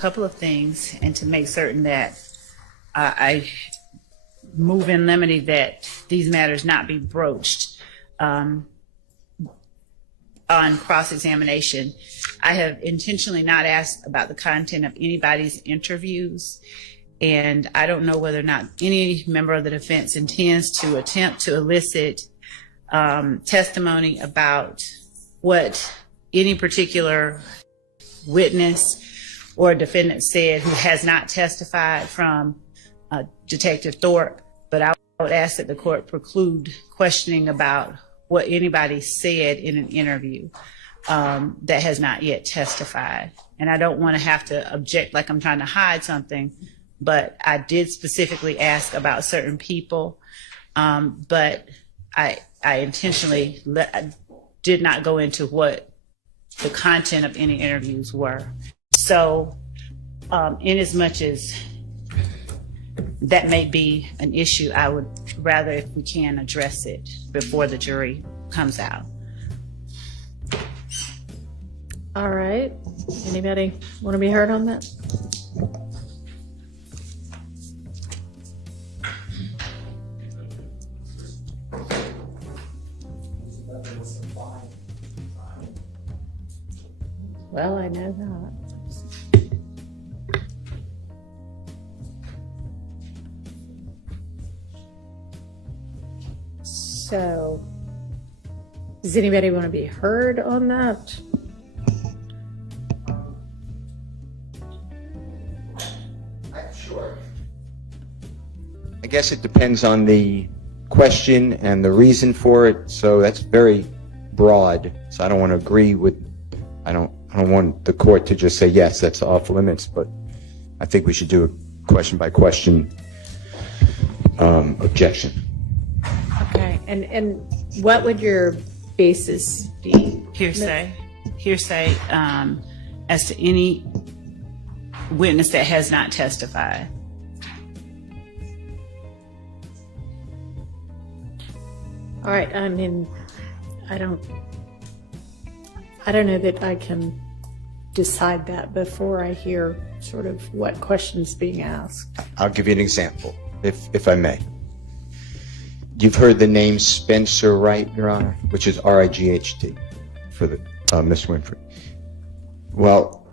couple of things, and to make certain that I move in limine that these matters not be broached on cross-examination. I have intentionally not asked about the content of anybody's interviews, and I don't know whether or not any member of the defense intends to attempt to elicit testimony about what any particular witness or defendant said who has not testified from Detective Thorpe, but I would ask that the court preclude questioning about what anybody said in an interview that has not yet testified. And I don't want to have to object like I'm trying to hide something, but I did specifically ask about certain people, but I intentionally did not go into what the content of any interviews were. So in as much as that may be an issue, I would rather, if we can, address it before the jury comes out. All right. Anybody want to be heard on that? Well, I know that. So, does anybody want to be heard on that? Sure. I guess it depends on the question and the reason for it. So that's very broad. So I don't want to agree with. I don't want the court to just say yes, that's off limits. But I think we should do a question by question objection. Okay, and what would your basis be? Hearsay as to any witness that has not testified. All right, I mean, I don't know that I can decide that before I hear sort of what questions being asked. I'll give you an example, if I may. You've heard the name Spencer Wright, Your Honor, which is R-I-G-H-T for the Miss Winfrey. Well,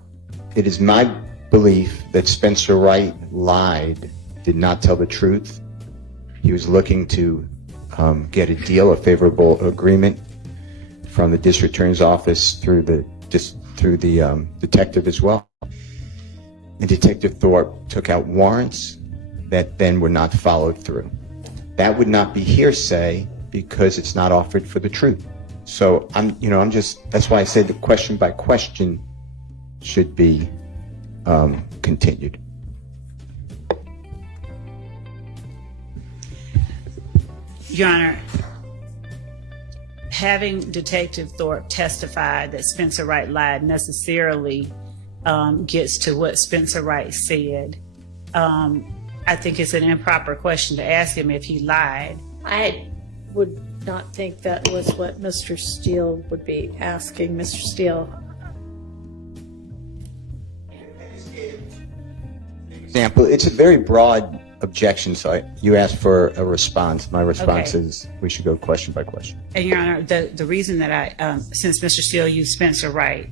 it is my belief that Spencer Wright lied, did not tell the truth. He was looking to get a deal, a favorable agreement from the district attorney's office through the detective as well. And Detective Thorpe took out warrants that then were not followed through. That would not be hearsay because it's not offered for the truth. So that's why I said the question by question should be continued. Your Honor, having Detective Thorpe testify that Spencer Wright lied necessarily gets to what Spencer Wright said. I think it's an improper question to ask him if he lied. I would not think that was what Mr. Steele would be asking. Mr. Steele. Example, it's a very broad objection, so you asked for a response. My response is we should go question by question. And Your Honor, the reason that since Mr. Steele used Spencer Wright,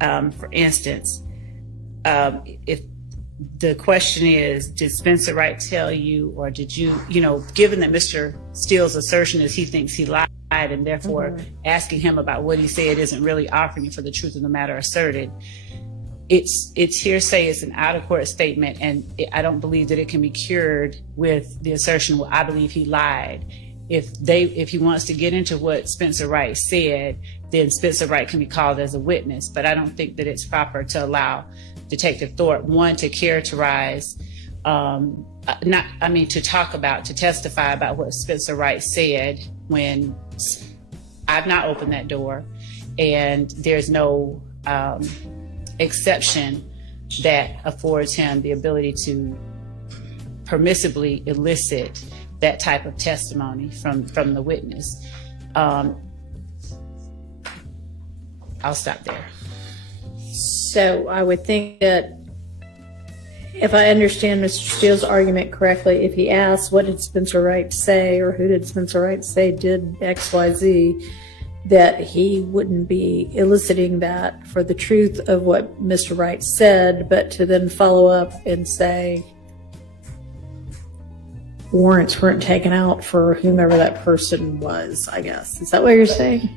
for instance, if the question is, did Spencer Wright tell you, or did you, given that Mr. Steele's assertion is he thinks he lied, and therefore asking him about what he said isn't really offering for the truth of the matter asserted, it's hearsay, it's an out-of-court statement, and I don't believe that it can be cured with the assertion, well, I believe he lied. If he wants to get into what Spencer Wright said, then Spencer Wright can be called as a witness, but I don't think that it's proper to allow Detective Thorpe, one, to characterize, to testify about what Spencer Wright said when I've not opened that door, and there's no exception that affords him the ability to permissibly elicit that type of testimony from the witness. I'll stop there. So I would think that if I understand Mr. Steele's argument correctly, if he asks, what did Spencer Wright say, or who did Spencer Wright say did X, Y, Z, that he wouldn't be eliciting that for the truth of what Mr. Wright said, but to then follow up and say warrants weren't taken out for whomever that person was, I guess. Is that what you're saying?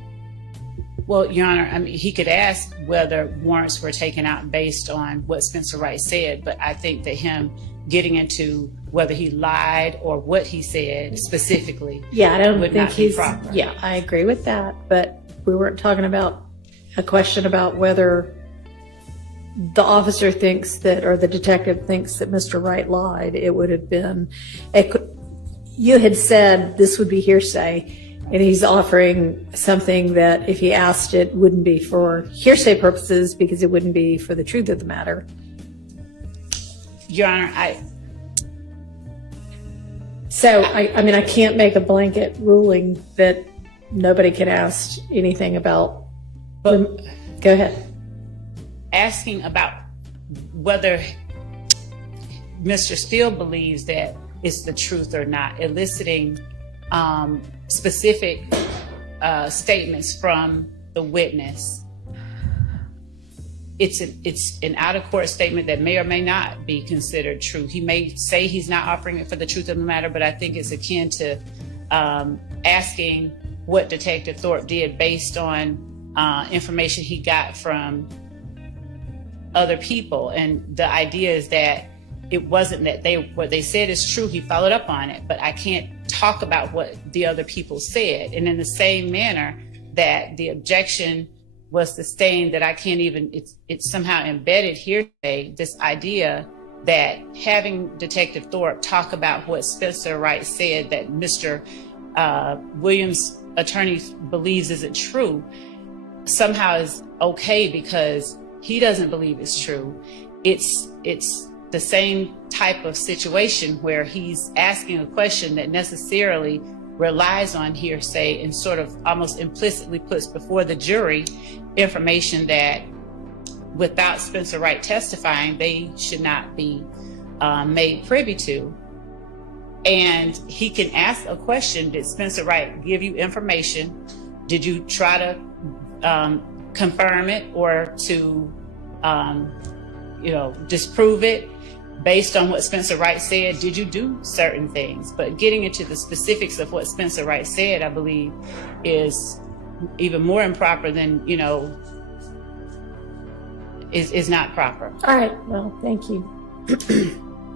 Well, Your Honor, I mean, he could ask whether warrants were taken out based on what Spencer Wright said, but I think that him getting into whether he lied or what he said specifically, yeah, I don't would think not be he's. proper. Yeah, I agree with that, but we weren't talking about a question about whether the officer thinks that, or the detective thinks that Mr. Wright lied. It would have been, you had said this would be hearsay. And he's offering something that if he asked it wouldn't be for hearsay purposes because it wouldn't be for the truth of the matter. Your Honor, I mean, I can't make a blanket ruling that nobody can ask anything about. but Go ahead. asking about whether Mr. Steele believes that it's the truth or not, eliciting specific statements from the witness. It's an out-of-court statement that may or may not be considered true. He may say he's not offering it for the truth of the matter, but I think it's akin to asking what Detective Thorpe did based on information he got from other people. And the idea is that it wasn't that what they said is true. He followed up on it, but I can't talk about what the other people said. And in the same manner that the objection was sustained, that I can't even, it's somehow embedded here today, this idea that having Detective Thorpe talk about what Spencer Wright said that Mr. Williams' attorney believes isn't true, somehow is okay because he doesn't believe it's true. It's the same type of situation where he's asking a question that necessarily relies on hearsay and sort of almost implicitly puts before the jury information that without Spencer Wright testifying, they should not be made privy to. And he can ask a question, did Spencer Wright give you information? Did you try to confirm it or to disprove it? Based on what Spencer Wright said, did you do certain things? But getting into the specifics of what Spencer Wright said, I believe, is even more improper than, is not proper. All right. Well, thank you.